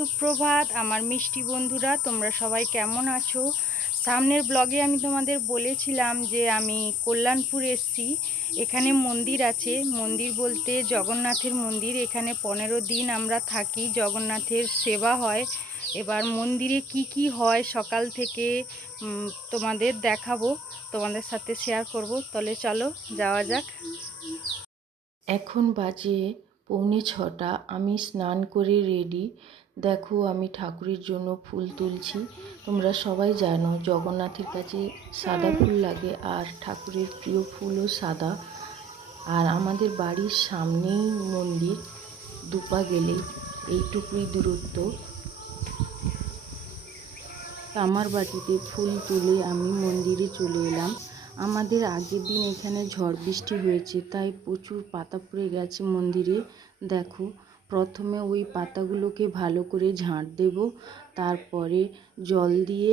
সুপ্রভাত আমার মিষ্টি বন্ধুরা, তোমরা সবাই কেমন আছো? সামনের ব্লগে আমি তোমাদের বলেছিলাম যে আমি কল্যাণপুর এসেছি। এখানে মন্দির আছে, মন্দির বলতে জগন্নাথের মন্দির। এখানে 15 দিন আমরা থাকি, জগন্নাথের সেবা হয়। এবার মন্দিরে কি কি হয় সকাল থেকে তোমাদের দেখাবো, তোমাদের সাথে শেয়ার করব। তাহলে চলো যাওয়া যাক। এখন বাজে 6:45। আমি স্নান করে রেডি। দেখো আমি ঠাকুরের জন্য ফুল তুলছি। তোমরা সবাই জানো জগন্নাথের কাছে সাদা ফুল লাগে, আর ঠাকুরের প্রিয় ফুলও সাদা। আর আমাদের বাড়ির সামনেই মন্দির, দুপা গেলেই, এইটুকুই দূরত্ব। আমার বাটিতে ফুল তুলে আমি মন্দিরে চলে এলাম। আমাদের আগের দিন এখানে ঝড় বৃষ্টি হয়েছে, তাই প্রচুর পাতা পড়ে গেছে মন্দিরে। দেখো, প্রথমে ওই পাতাগুলোকে ভালো করে ঝাঁট দেব, তারপরে জল দিয়ে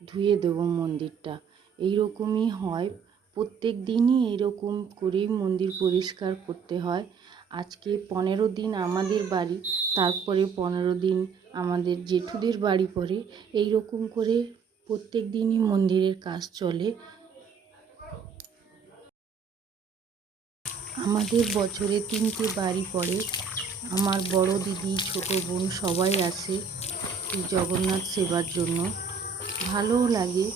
ধুয়ে দেব মন্দিরটা। এইরকমই হয়, প্রত্যেক দিনই এরকম করেই মন্দির পরিষ্কার করতে হয়। আজকে 15 দিন আমাদের বাড়ি, তারপরে 15 দিন আমাদের জেঠুদের বাড়ি পড়ে। এই রকম করে প্রত্যেক দিনই মন্দিরের কাজ চলে। আমাদের বছরে 3টে বাড়ি পড়ে। আমার বড় দিদি, ছোট বোন সবাই আসে এই জগন্নাথ সেবার জন্য। ভালোও লাগে।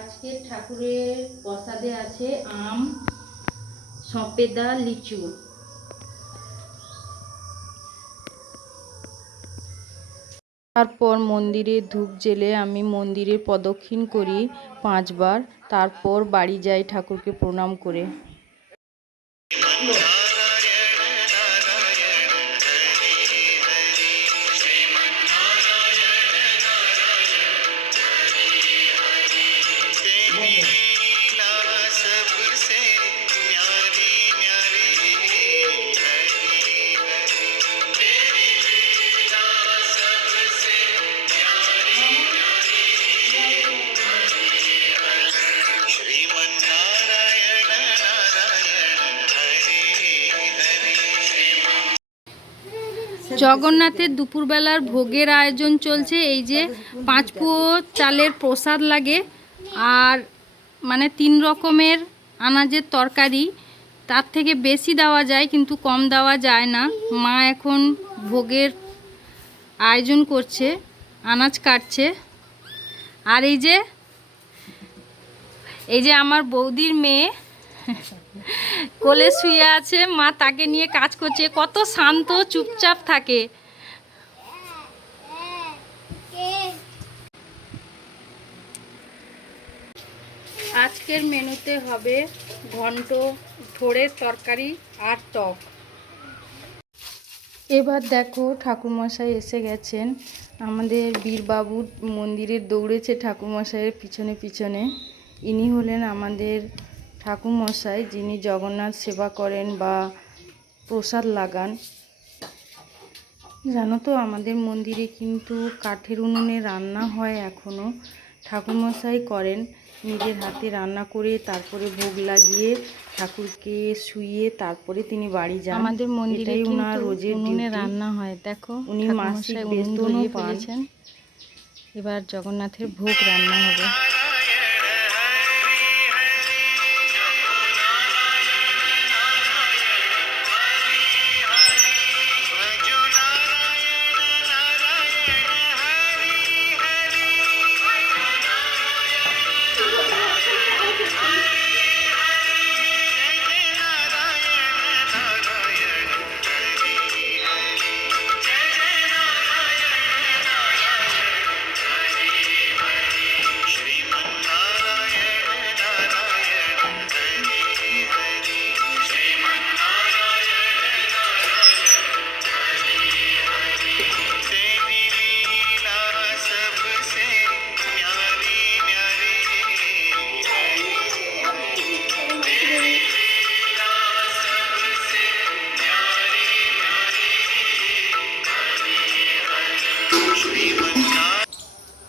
আজকে ঠাকুরের প্রসাদে আছে আম, সপেদা, লিচু। তারপর মন্দিরে ধূপ জেলে আমি মন্দিরে প্রদক্ষিণ করি 5 বার। তারপর বাড়ি যাই ঠাকুরকে প্রণাম করে। জগন্নাথের দুপুরবেলার ভোগের আয়োজন চলছে। এই যে 5 পোয়া চালের প্রসাদ লাগে, আর মানে 3 রকমের আনাজের তরকারি। তার থেকে বেশি দেওয়া যায় কিন্তু কম দেওয়া যায় না। মা এখন ভোগের আয়োজন করছে, আনাজ কাটছে। আর এই যে আমার বৌদির মেয়ে কোলে শুয়ে আছে, মা তাকে নিয়ে কাজ করছে। কত শান্ত চুপচাপ থাকে। আজকের মেনুতে হবে ঘন্ট, থোড়ের তরকারি আর টক। এবার দেখো ঠাকুরমশাই এসে গেছেন। আমাদের বীরবাবুর মন্দিরে দৌড়েছে ঠাকুরমশাইয়ের পিছনে পিছনে। ইনি হলেন আমাদের ঠাকুরমশাই, যিনি জগন্নাথ সেবা করেন বা প্রসাদ লাগান। জানো তো আমাদের মন্দিরে কিন্তু কাঠের উনুনে রান্না হয় এখনও। ঠাকুরমশাই করেন, নিজের হাতে রান্না করে তারপরে ভোগ লাগিয়ে ঠাকুরকে শুইয়ে তারপরে তিনি বাড়ি যান। আমাদের মন্দিরে উনার রোজের উনুনে রান্না হয়। দেখো উনি মাসিক বেতনও ফেলেছেন। এবার জগন্নাথের ভোগ রান্না হবে।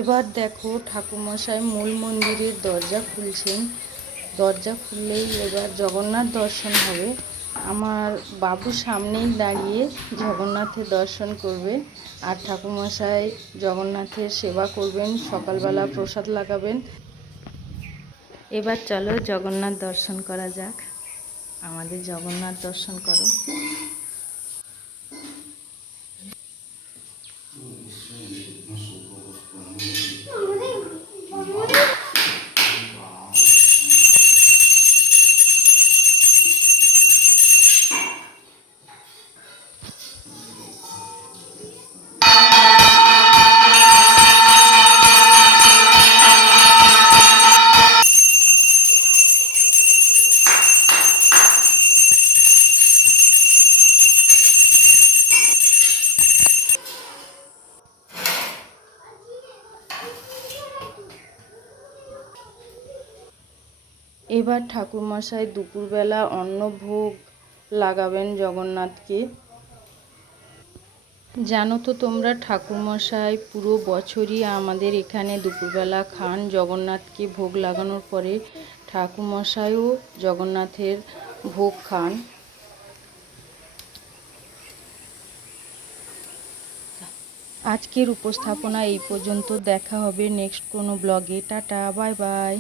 এবার দেখো ঠাকুরমশাই মূল মন্দিরের দরজা খুলছেন। দরজা খুললেই এবার জগন্নাথ দর্শন হবে। আমার বাবু সামনেই দাঁড়িয়ে জগন্নাথের দর্শন করবে, আর ঠাকুরমশাই জগন্নাথের সেবা করবেন, সকালবেলা প্রসাদ লাগাবেন। এবার চলো জগন্নাথ দর্শন করা যাক। আমাদের জগন্নাথ দর্শন করো। এবার ঠাকুরমশাই দুপুরবেলা অন্নভোগ লাগাবেন জগন্নাথকে। জানো তো তোমরা, ঠাকুরমশাই পুরো বছরই আমাদের এখানে দুপুরবেলা খান। জগন্নাথকে ভোগ লাগানোর পরে ঠাকুরমশাইও জগন্নাথের ভোগ খান। আজকের উপস্থাপনা এই পর্যন্ত। দেখা হবে নেক্সট কোনো ব্লগে। Tata, bye bye.